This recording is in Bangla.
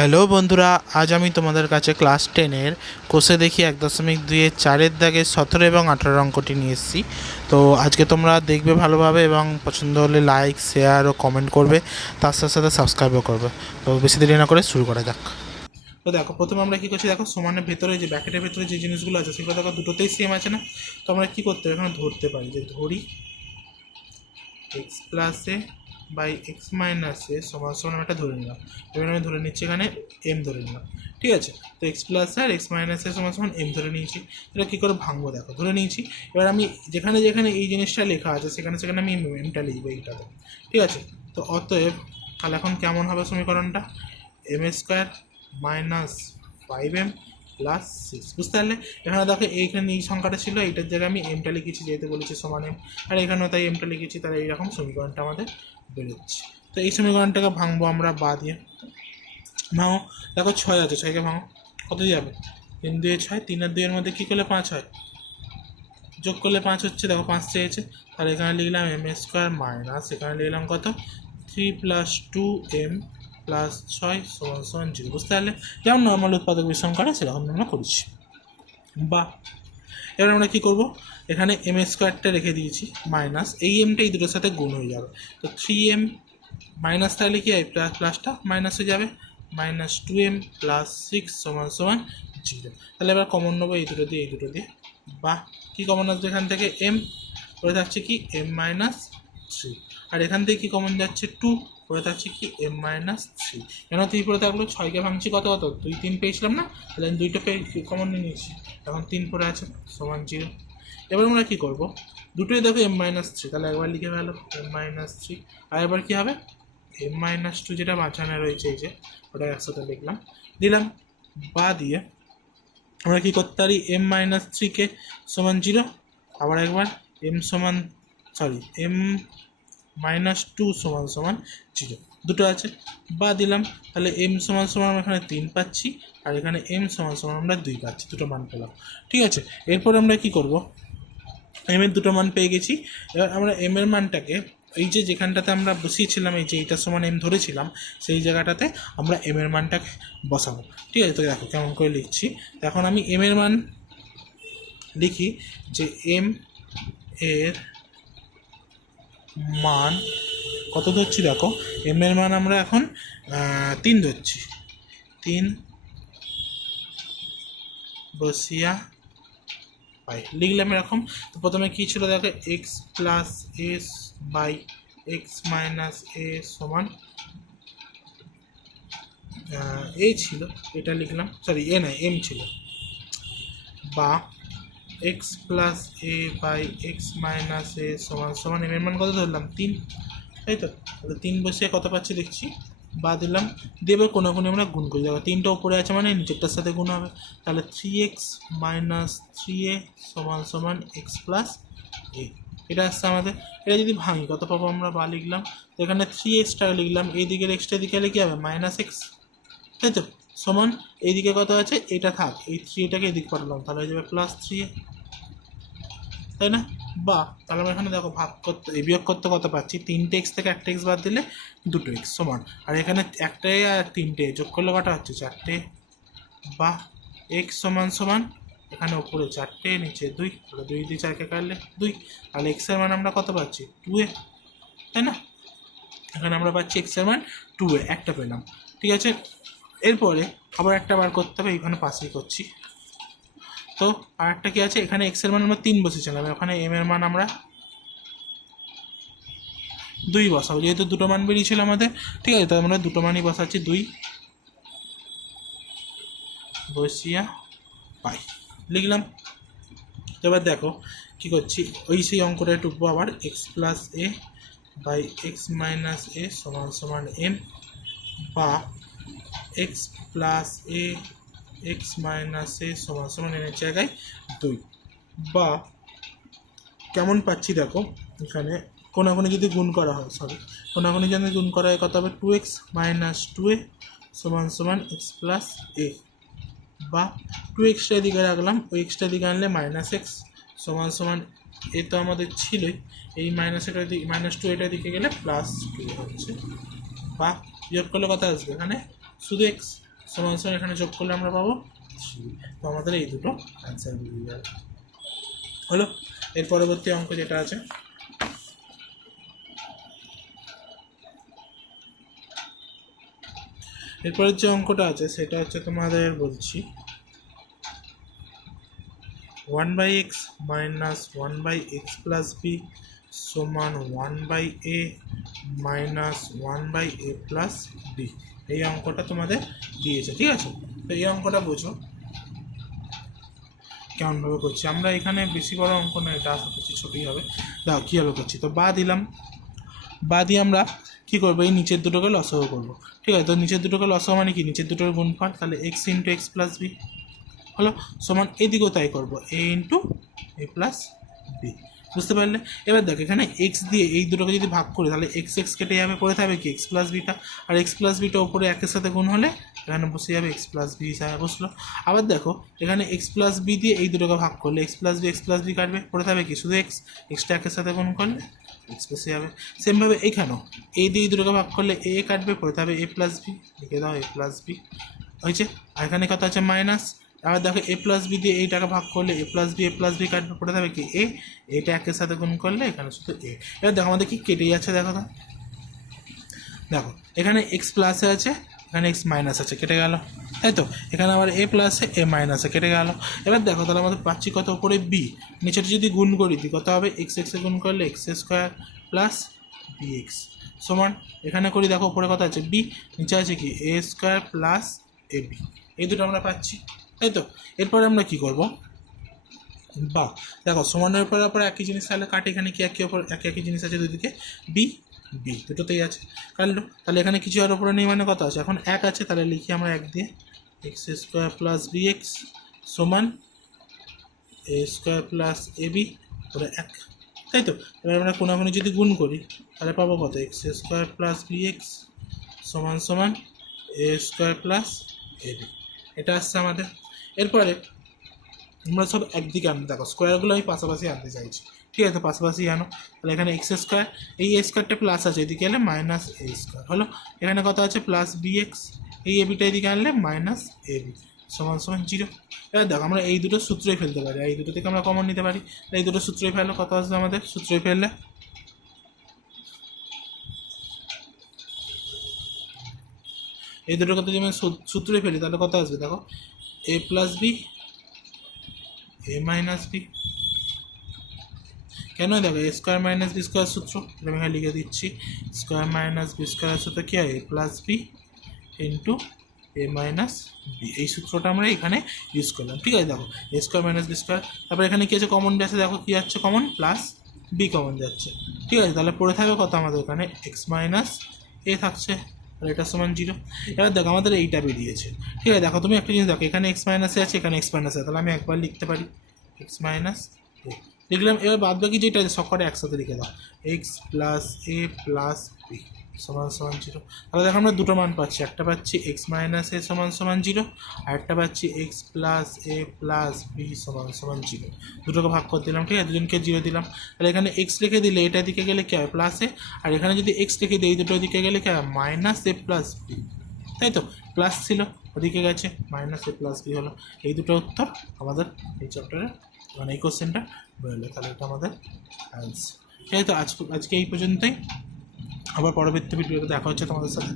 হ্যালো বন্ধুরা, আজ আমি তোমাদের কাছে ক্লাস 10-এর কোষে দেখি 1.2-এর 4-এর দাগে 17 এবং 18 অঙ্কটি নিয়ে এসেছি। তো আজকে তোমরা দেখবে ভালোভাবে এবং পছন্দ হলে লাইক, শেয়ার ও কমেন্ট করবে, তার সাথে সাথে সাবস্ক্রাইবও করবে। তো বেশি দেরি না করে শুরু করা যাক। তো দেখো, প্রথমে আমরা কী করছি, দেখো সমানের ভেতরে যে ব্র্যাকেটের ভেতরে যে জিনিসগুলো আছে সেগুলো দেখো দুটোতেই সেম আছে না। তো আমরা কী করতে পারি, এখানে ধরতে পারি যে ধরি X plus A by X minus A সমান সমান আমি একটা ধরে নিলাম। এবার আমি ধরে নিচ্ছি এখানে এম ধরে নিলাম, ঠিক আছে। তো x plus R x minus A সমান সমান এম ধরে নিয়েছি। এটা কী করে ভাঙবো, দেখো ধরে নিয়েছি। এবার আমি যেখানে যেখানে এই জিনিসটা লেখা আছে সেখানে সেখানে আমি এমটা লিখবো এইটাতে, ঠিক আছে। তো অতএব তাহলে এখন কেমন হবে সমীকরণটা, M square minus 5m plus 6, বুঝতে পারলে। এখানে দেখো এইখানে এই সংখ্যাটা ছিল, এইটার জায়গায় আমি এমটা লিখেছি যেহেতু বলেছি সমান এম, আর এখানেও তাই এমটা লিখেছি, তাহলে এইরকম সমীকরণটা আমাদের বেরোচ্ছে। তো এই সমীকরণটাকে ভাঙবো আমরা বা দিয়ে। ভাঙো, দেখো 6 আছে, 6কে ভাঙো, কত যাবে 3 2 6, 3 আর 2-এর মধ্যে কী করলে 5 হয়, যোগ করলে 5 হচ্ছে, দেখো 5 চেয়েছে, তাহলে এখানে লিখলাম এম স্কোয়ার মাইনাস এখানে লিখলাম কত 3 + 2m প্লাস 6 সমান সমান 0, বুঝতে পারলে। যেমন নর্মাল উৎপাদক বিশ্লেষণ করে সেরকম আমরা করছি। বা এবার আমরা কী করবো, এখানে এম স্কোয়ারটা রেখে দিয়েছি মাইনাস এই এমটা এই দুটোর সাথে গুণ হয়ে যাবে। তো 3m মাইনাস তাহলে কি হয়, প্লাসটা মাইনাস হয়ে যাবে, মাইনাস 2m প্লাস 6 সমান সমান 0। তাহলে এবার কমন নেবো এই দুটো দিয়ে এই দুটো দিয়ে। বা কী কমন আসবে এখান থেকে, এম পড়ে থাকছে কি এম মাইনাস 3, আর এখান থেকে কী কমন যাচ্ছে 2, পড়ে থাকছে কি এম মাইনাস 3। কেন 3 পড়ে থাকলো, 6কে ভাঙছি কত কত 2 3 পেয়েছিলাম না, তাহলে আমি 2টা পেয়ে কমন নিয়ে নিয়েছি, এখন 3 পড়ে আছে সমান 0। এবার আমরা কী করবো, দুটোই দেখো এম মাইনাস 3, তাহলে একবার লিখে ফেলো এম মাইনাস 3, আর এবার কী হবে এম মাইনাস 2 যেটা মাঝখানে রয়েছে এই যে ওটা একসাথে লিখলাম, দিলাম। বা দিয়ে আমরা কী করতে পারি, এম মাইনাস 3কে সমান 0, আবার একবার এম মাইনাস 2 সমান সমান 0, দুটো আছে। বা দিলাম, তাহলে এম সমান সমান আমরা এখানে 3 পাচ্ছি, আর এখানে এম সমান সমান আমরা 2 পাচ্ছি, দুটো মান পেলাম, ঠিক আছে। এরপর আমরা কি করব, এম এর দুটো মান পেয়ে গেছি। এবার আমরা এম এর মানটাকে এই যে যেখানটাতে আমরা বসিয়েছিলাম, এই যে এইটার সমান এম ধরেছিলাম, সেই জায়গাটাতে আমরা এম এর মানটাকে বসাবো, ঠিক আছে। তো দেখো কেমন করে লিখছি, এখন আমি এম এর মান লিখি যে এম এর মান কত ধরছি, দেখো এম এর মান আমরা এখন 3 ধরছি, 3 বসিয়া পাই লিখলাম এরকম। তো প্রথমে কী ছিল দেখো, X plus S by X minus A সমান এ ছিল, এটা লিখলাম, সরি এ নয় এম ছিল। বা X plus A by X minus A সমান সমান এম এর মান কত ধরলাম 3, তাই তো। তাহলে 3 বসিয়ে কত পাচ্ছি দেখছি, বা দিলাম, দেবে কোনো কোনো আমরা গুণ করি, দেখো 3টা উপরে আছে মানে নিচেরটার সাথে গুণ হবে, তাহলে 3x মাইনাস 3a সমান সমান এক্স প্লাস এ, এটা আসছে আমাদের। এটা যদি ভাঙি কত পাবো আমরা, বা লিখলাম, তো এখানে 3xটা লিখলাম, এই দিকের এক্সটা দিকে হলে কী হবে মাইনাস এক্স, তাই তো, সমান এইদিকে কত আছে এটা থাক, এই 3 এটাকে এদিক পাঠালাম, তাহলে হয়ে যাবে প্লাস 3a, তাই না। বা তাহলে আমরা এখানে দেখো ভাগ করতে বিয়োগ করতে কত পাচ্ছি, 3টে এক্স থেকে 1টা এক্স বাদ দিলে 2টো এক্স সমান, আর এখানে 1টে আর 3টে যোগ করলে কটা হচ্ছে 4টে। বা এক্স সমান সমান এখানে উপরে 4টে নিচে 2, তাহলে 2 দিয়ে 4কে কাটলে 2, তাহলে এক্সের মান আমরা কত পাচ্ছি 2a, তাই না। এখানে আমরা পাচ্ছি এক্সের মান 2a, একটা পেলাম, ঠিক আছে। এরপরে আবার একটা বার করতে হবে, এইখানে পাশেই করছি। তো আর একটা কী আছে, এখানে এক্সের মান আমরা 3 বসেছিলাম, ওখানে এম এর মান আমরা 2 বসাবো, যেহেতু দুটো মান বেরিয়েছিল আমাদের, ঠিক আছে। তো আমরা দুটো মানই বসাচ্ছি, 2 বসিয়া পাই লিখলাম। এবার দেখো কী করছি, ওই সেই অঙ্কটা টুকবো আবার, X plus A by X minus A সমান সমান এম, বা X plus A X minus A সমান সমান এর জায়গায় 2। বা কেমন পাচ্ছি দেখো, এখানে কোনাকুনি যদি গুণ করা হয়, কোনাকুনি যদি গুণ করা হয় কত হবে, 2x মাইনাস 2a সমান সমান এক্স প্লাস এ। বা 2xটা এদিকে রাখলাম, ওই এক্সটা দিকে আনলে মাইনাস এক্স সমান সমান এ তো আমাদের ছিলই, এই মাইনাস 2 এটার দিকে গেলে প্লাস 2 হচ্ছে। বা বিয়োগ করলে কত আসবে, এখানে শুধু এক্স, সমান সমান এখানে যোগ করলে আমরা পাবো 3। তো আমাদের এই দুটো অ্যান্সার বেরিয়ে যাবে। হলো। এর পরবর্তী অঙ্ক যেটা আছে, এরপরের যে অঙ্কটা আছে সেটা হচ্ছে তোমাদের বলছি 1/x minus 1/x plus b সমান 1/a minus 1/a plus b। এই অঙ্কটা তোমাদের দিয়েছে, ঠিক আছে? তো এই অঙ্কটা বোঝো কেমনভাবে করছি আমরা। এখানে বেশি বড় অঙ্ক না, এটা আশা করছি ছোটোই হবে। দাও কীভাবে করছি, তো বা দিলাম, বা দিয়ে আমরা কী করবো, এই নিচের দুটোকে লসাগু করবো, ঠিক আছে? তো নিচের দুটোকে লসাগু মানে কি, নিচের দুটোর গুণফল, তাহলে X into X plus B হলো সমান এদিকেও তাই করবো, A into A plus B. বুঝতে পারলে? এবার দেখো এখানে এক্স দিয়ে এই দুটোকে যদি ভাগ করি তাহলে এক্স এক্স কেটে যাবে, পড়ে থাকবে কি এক্স প্লাস বিটা, আর এক্স প্লাস বিটা ওপরে একের সাথে গুণ হলে এখানে বসে যাবে এক্স প্লাস বি হিসাবে বসলো। আবার দেখো এখানে এক্স প্লাস বি দিয়ে এই দুটোকে ভাগ করলে এক্স প্লাস বি কাটবে, পড়ে থাকবে কি শুধু এক্স, এক্সটা একের সাথে গুণ করলে এক্স বসে যাবে। সেমভাবে এইখানেও এ দিয়ে এই দুটোকে ভাগ করলে এ কাটবে, পড়ে থাকবে এ প্লাস বি, লিখে দাও এ প্লাস বি হয়েছে। আর এখানে কত আছে মাইনাস, আবার দেখো এ প্লাস বি দিয়ে এইটাকে ভাগ করলে এ প্লাস বি কাটবে, পড়ে যাবে কি এ, এটা একের সাথে গুণ করলে এখানে শুধু এ। এবার দেখো আমাদের কি কেটে যাচ্ছে, দেখো তো, দেখো এখানে এক্স প্লাসে আছে, এখানে এক্স মাইনাস আছে, কেটে গেল, তাই তো? এখানে আবার এ প্লাসে এ মাইনাসে, কেটে গেল। এবার দেখো তাহলে আমাদের পাচ্ছি কত, উপরে বি, নিচেটা যদি গুণ করি দিই কত হবে, এক্স এক্সে গুণ করলে X square plus B X সমান, এখানে করি দেখো উপরে কত আছে বি, নিচে আছে কি এ স্কোয়ার প্লাস এ বি, এই দুটো আমরা পাচ্ছি, তাই তো? এরপরে আমরা কি করব, বা দেখো সমানের পরে একই জিনিস তাহলে কাটে, এখানে কি একই জিনিস আছে দুদিকে, বি বি দুটোতেই আছে, কাটলো। তাহলে এখানে কিছু আর উপরে নেই মানে কত আছে, এখন এক আছে, তাহলে লিখি আমরা এক দিয়ে X square plus B X সমান A square plus A B করে এক, তাই তো? এবার আমরা কোনাকুনি যদি গুণ করি তাহলে পাবো কত, X square plus B X সমান A square plus A B, এটা আসছে আমাদের। এরপরে আমরা সব একদিকে আনতে, দেখো স্কোয়ারগুলো আমি পাশাপাশি আনতে চাইছি, ঠিক আছে? তো পাশাপাশি আনো, তাহলে এখানে এক্স স্কোয়ার, এই এ স্কোয়ারটা প্লাস আছে, এদিকে এলে মাইনাস এ স্কোয়ার হলো, এখানে কত আছে প্লাস বি এক্স, এই এবিটা এদিকে আনলে মাইনাস এ বি সমান 0। এবার দেখো আমরা এই দুটো সূত্রই ফেলতে পারি, এই দুটো থেকে আমরা কমন নিতে পারি, এই দুটো সূত্রই ফেললে কত আসবে আমাদের, সূত্রই ফেললে এই দুটোর কথা যদি আমি সূত্রই ফেলি তাহলে কত আসবে, দেখো এ plus B A minus B, কেন দেখো এ স্কোয়ার মাইনাস বি স্কোয়ার সূত্র, আমি এখানে লিখে দিচ্ছি, স্কোয়ার মাইনাস বি স্কোয়ার সূত্র কি হয়, এ প্লাস বি ইন্টু এ মাইনাস বি, এই সূত্রটা আমরা এখানে ইউজ করলাম, ঠিক আছে? দেখো এ স্কোয়ার মাইনাস বি স্কোয়ার, তারপরে এখানে কি আছে কমন যাচ্ছে, দেখো কি যাচ্ছে কমন, প্লাস বি কমন যাচ্ছে, ঠিক আছে? তাহলে পড়ে থাকবে কত আমাদের এখানে এক্স মাইনাস এ থাকছে, আর এটা সমান 0। এবার দেখো আমাদের এইটা বেরিয়েছে, ঠিক আছে? দেখো তুমি একটা জিনিস দেখো, এখানে এক্স মাইনাসে আছে, এখানে এক্স মাইনাসে আছে, তাহলে আমি একবার লিখতে পারি এক্স মাইনাস এ লিখলাম। এবার বাদ বাকি যেটা আছে সবকটা একসাথে লিখে দাও, এক্স প্লাস এ প্লাস বি সমান 0। তাহলে দেখো আমরা দুটো মান পাচ্ছি, একটা পাচ্ছি এক্স মাইনাস এ সমান 0, আর একটা পাচ্ছি এক্স প্লাস এ প্লাস বি সমান 0। দুটোকে ভাগ করে দিলাম, ঠিক আছে? দুজনকে 0 দিলাম, তাহলে এখানে এক্স লিখে দিলে এটা দিকে গেলে কী হয় প্লাস এ, আর এখানে যদি এক্স লিখে দিই এই দুটো দিকে গেলে কী হয় মাইনাস এ প্লাস বি, তাই তো? প্লাস ছিল ওদিকে গেছে মাইনাস এ প্লাস বি হলো, এই দুটো উত্তর আমাদের এই চ্যাপ্টারে মানে এই কোশ্চেনটা বেরোলো, তাহলে এটা আমাদের অ্যান্সার। ঠিক আছে, তো আজকে এই পর্যন্তই, আবার পরবর্তী ভিডিওতে দেখা হচ্ছে তোমাদের সাথে।